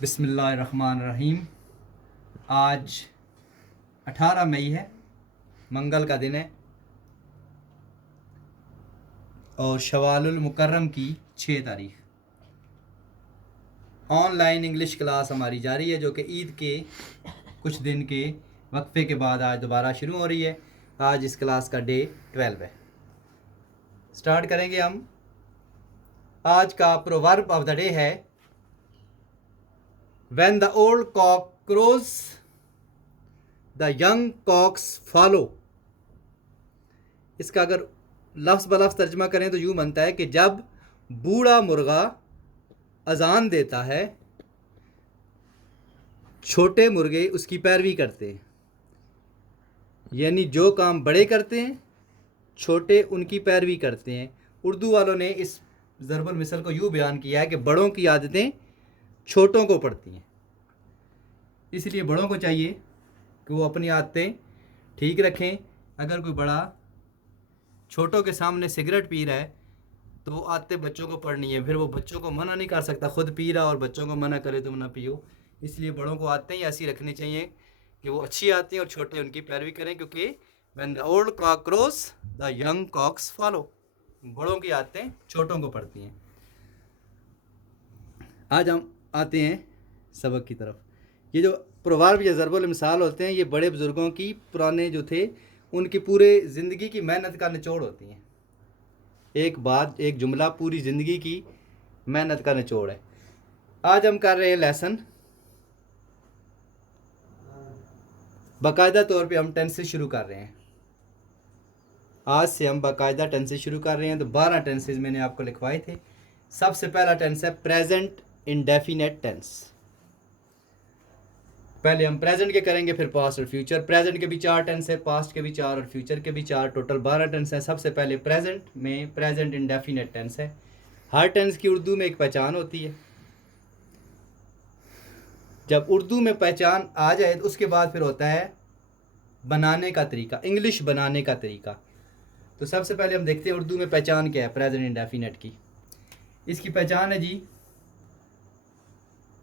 बिस्मिल्लाहिर्रहमानिर्रहीम। आज 18 मई है, मंगल का दिन है और शवालुल मुकर्रम की 6 तारीख। ऑनलाइन इंग्लिश क्लास हमारी जारी है, जो कि ईद के कुछ दिन के वक्फे के बाद आज दोबारा शुरू हो रही है। आज इस क्लास का डे 12 है। स्टार्ट करेंगे हम। आज का प्रोवर्ब ऑफ द डे है when the old cock crows the young cocks follow. इसका अगर लफ्ज़ ब लफ्ज़ तर्जमा करें तो यूँ बनता है कि जब बूढ़ा मुर्गा अजान देता है, छोटे मुर्गे उसकी पैरवी करते हैं। यानी जो काम बड़े करते हैं, छोटे उनकी पैरवी करते हैं। उर्दू वालों ने इस ज़रबुल मिसल को यूँ बयान किया है कि बड़ों की आदतें छोटों को पड़ती हैं। इसलिए बड़ों को चाहिए कि वो अपनी आदतें ठीक रखें। अगर कोई बड़ा छोटों के सामने सिगरेट पी रहा है तो वो आदतें बच्चों को पढ़नी है। फिर वो बच्चों को मना नहीं कर सकता, खुद पी रहा और बच्चों को मना करे तुम ना पियो। इसलिए बड़ों को आदतें ही ऐसी रखनी चाहिए कि वो अच्छी आदतें और छोटे उनकी पैरवी करें, क्योंकि when the old cock crows the young cocks follow. बड़ों की आदतें छोटों को पड़ती हैं। आज हम आते हैं सबक की तरफ। ये जो प्रवार्ब या ज़रबुल मिसाल होते हैं, ये बड़े बुज़ुर्गों की, पुराने जो थे उनकी पूरे ज़िंदगी की मेहनत का निचोड़ होती हैं। एक बात, एक जुमला पूरी ज़िंदगी की मेहनत का निचोड़ है। आज हम कर रहे हैं लेसन। बाकायदा तौर पे हम टेंस से शुरू कर रहे हैं। आज से हम बाकायदा टेंस से शुरू कर रहे हैं। तो 12 टेंसेज मैंने आपको लिखवाए थे। सबसे पहला टेंस है प्रेजेंट इंडेफिनेट टेंस। पहले हम प्रेजेंट के करेंगे, फिर पास्ट और फ्यूचर। प्रेजेंट के भी 4 टेंस है, पास्ट के भी 4 और फ्यूचर के भी 4, टोटल 12 टेंस है। सबसे पहले प्रेजेंट में प्रेजेंट इंडेफिनेट टेंस है। हर टेंस की उर्दू में एक पहचान होती है। जब उर्दू में पहचान आ जाए तो उसके बाद फिर होता है बनाने का तरीका, इंग्लिश बनाने का तरीका। तो सबसे पहले हम देखते हैं उर्दू में पहचान क्या है प्रेजेंट इंडेफिनेट की। इसकी पहचान है जी,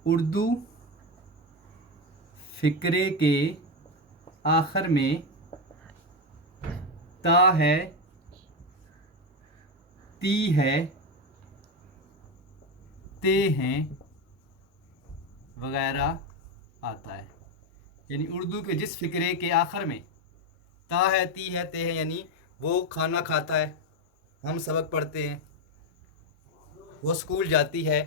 उर्दू फ़िक्रे के आखिर में ता है, ती है, ते हैं वगैरह आता है। यानी उर्दू के जिस फ़िक्रे के आखिर में ता है, ती है, ते है, यानी वो खाना खाता है, हम सबक पढ़ते हैं, वो स्कूल जाती है।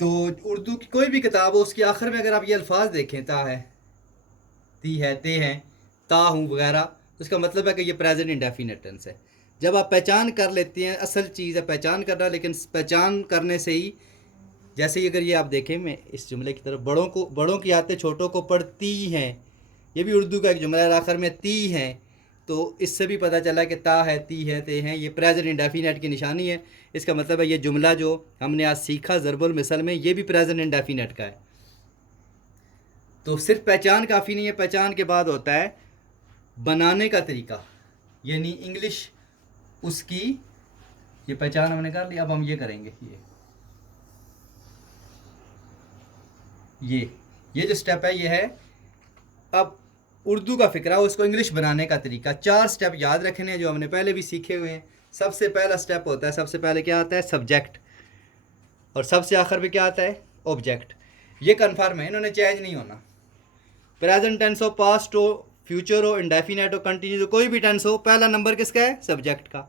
तो उर्दू की कोई भी किताब हो, उसके आखिर में अगर आप ये अल्फाज देखें, ता है, ती है, ते हैं, ता हूँ वगैरह, तो इसका मतलब है कि ये प्रेजेंट इंडेफिनेट टेंस है। जब आप पहचान कर लेते हैं, असल चीज़ है पहचान करना, लेकिन पहचान करने से ही, जैसे ही अगर ये आप देखें, मैं इस जुमले की तरफ, बड़ों की आदतें छोटों को पड़ती हैं, ये भी उर्दू का एक जुमला है, आखिर में ती हैं। तो इससे भी पता चला कि ता है, ती है, ते हैं, ये प्रेजेंट इंडेफिनेट की निशानी है। इसका मतलब है ये जुमला जो हमने आज सीखा ज़रबुल मिसल में, ये भी प्रेजेंट इंडेफिनेट का है। तो सिर्फ पहचान काफ़ी नहीं है, पहचान के बाद होता है बनाने का तरीका, यानी इंग्लिश उसकी। ये पहचान हमने कर ली, अब हम ये करेंगे, ये जो स्टेप है ये है अब उर्दू का फ़िक्रा, उसको इंग्लिश बनाने का तरीका। 4 स्टेप याद रखने हैं जो हमने पहले भी सीखे हुए हैं। सबसे पहला स्टेप होता है, सबसे पहले क्या आता है, सब्जेक्ट, और सबसे आखिर में क्या आता है, ऑब्जेक्ट। ये कन्फर्म है, इन्होंने चेंज नहीं होना। प्रेजेंट टेंस हो, पास्ट हो, फ्यूचर हो, इंडेफिनेट हो, कंटिन्यू हो, कोई भी टेंस हो, पहला नंबर किसका है, सब्जेक्ट का,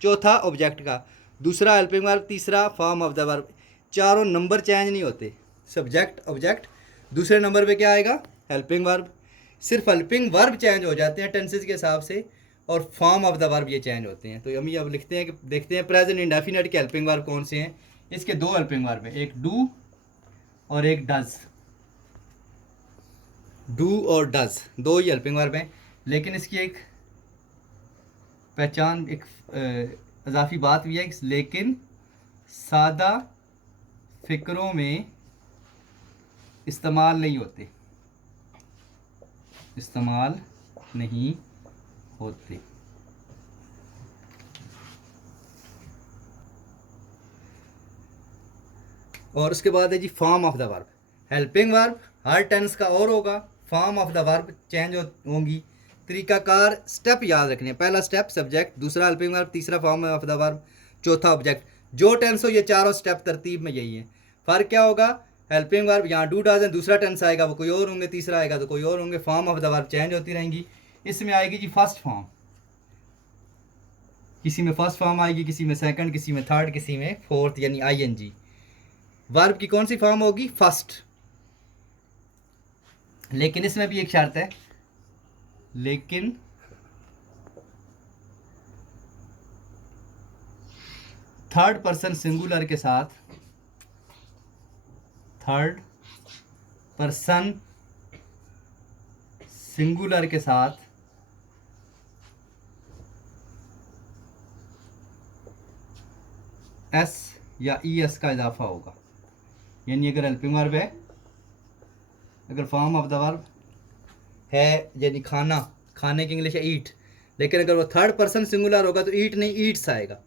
चौथा ऑब्जेक्ट का, दूसरा हेल्पिंग वर्ब, तीसरा फॉर्म ऑफ द वर्ब। चारों नंबर चेंज नहीं होते, सब्जेक्ट, ऑब्जेक्ट, दूसरे नंबर पे क्या आएगा, हेल्पिंग वर्ब। सिर्फ हेल्पिंग वर्ब चेंज हो जाते हैं टेंसेज के हिसाब से, और फॉर्म ऑफ द वर्ब ये चेंज होते हैं। तो हम ये अब लिखते हैं कि देखते हैं प्रेजेंट इंडेफिनेट के हेल्पिंग वर्ब कौन से हैं। इसके 2 हेल्पिंग वर्ब हैं, एक डू और एक डज। डू और डज 2 ही हेल्पिंग वर्ब हैं। लेकिन इसकी एक पहचान, एक इजाफी बात भी है, लेकिन सादा फ़िक्रों में इस्तेमाल नहीं होते, इस्तेमाल नहीं होते। और उसके बाद है जी form of the verb. Helping verb हर टेंस का और होगा, form of the verb change होंगी। तरीकाकार स्टेप याद रखने हैं, पहला स्टेप सब्जेक्ट, दूसरा हेल्पिंग वर्ब, तीसरा फॉर्म ऑफ द वर्ब, चौथा ऑब्जेक्ट। जो टेंस हो ये चारों स्टेप तरतीब में यही है। फ़र्क क्या होगा, हेल्पिंग वर्ब यहाँ डू डज है, दूसरा टेंस आएगा वो कोई और होंगे, तीसरा आएगा तो कोई और होंगे। Form of the verb change होती रहेंगी। इसमें आएगी जी फर्स्ट फॉर्म, किसी में फर्स्ट फॉर्म आएगी, किसी में सेकंड, किसी में थर्ड, किसी में फोर्थ, यानी आईएनजी। वर्ब की कौन सी फॉर्म होगी, फर्स्ट। लेकिन इसमें भी एक शर्त है, लेकिन थर्ड पर्सन सिंगुलर के साथ, थर्ड पर्सन सिंगुलर के साथ एस या ई एस का इजाफा होगा। यानी अगर हेल्पिंग वर्ब है, अगर फॉर्म ऑफ द वर्ब है यानी खाना, खाने की इंग्लिश है ईट, लेकिन अगर वो थर्ड पर्सन सिंगुलर होगा तो ईट नहीं ईट्स आएगा।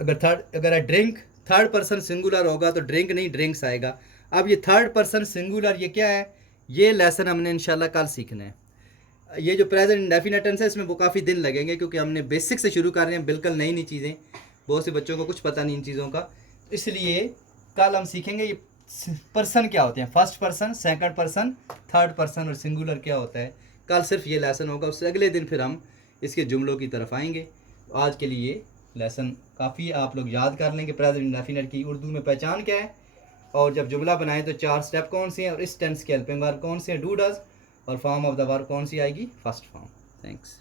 अगर है ड्रिंक, थर्ड पर्सन सिंगुलर होगा तो ड्रिंक नहीं ड्रिंक्स आएगा। अब ये थर्ड पर्सन सिंगुलर ये क्या है, ये लेसन हमने इंशाल्लाह कल सीखना है। ये जो प्रेजेंट इंडेफिनिट टेंस है इसमें वो काफ़ी दिन लगेंगे, क्योंकि हमने बेसिक से शुरू कर रहे हैं, बिल्कुल नई नई चीज़ें, बहुत से बच्चों को कुछ पता नहीं इन चीज़ों का। इसलिए कल हम सीखेंगे ये पर्सन क्या होते हैं, first person, second person, third person और सिंगुलर क्या होता है। कल सिर्फ ये लेसन होगा, उससे अगले दिन फिर हम इसके जुमलों की तरफ आएंगे। तो आज के लिए लेसन काफ़ी, आप लोग याद कर लेंगे प्रेजेंट इंडेफिनिट की उर्दू में पहचान क्या है, और जब जुमला बनाएं तो चार स्टेप कौन से हैं, और इस टेंस के हेल्पिंग वर्ब कौन से हैं, डू डज, और फॉर्म ऑफ द वर्ब कौन सी आएगी, फर्स्ट फॉर्म। थैंक्स।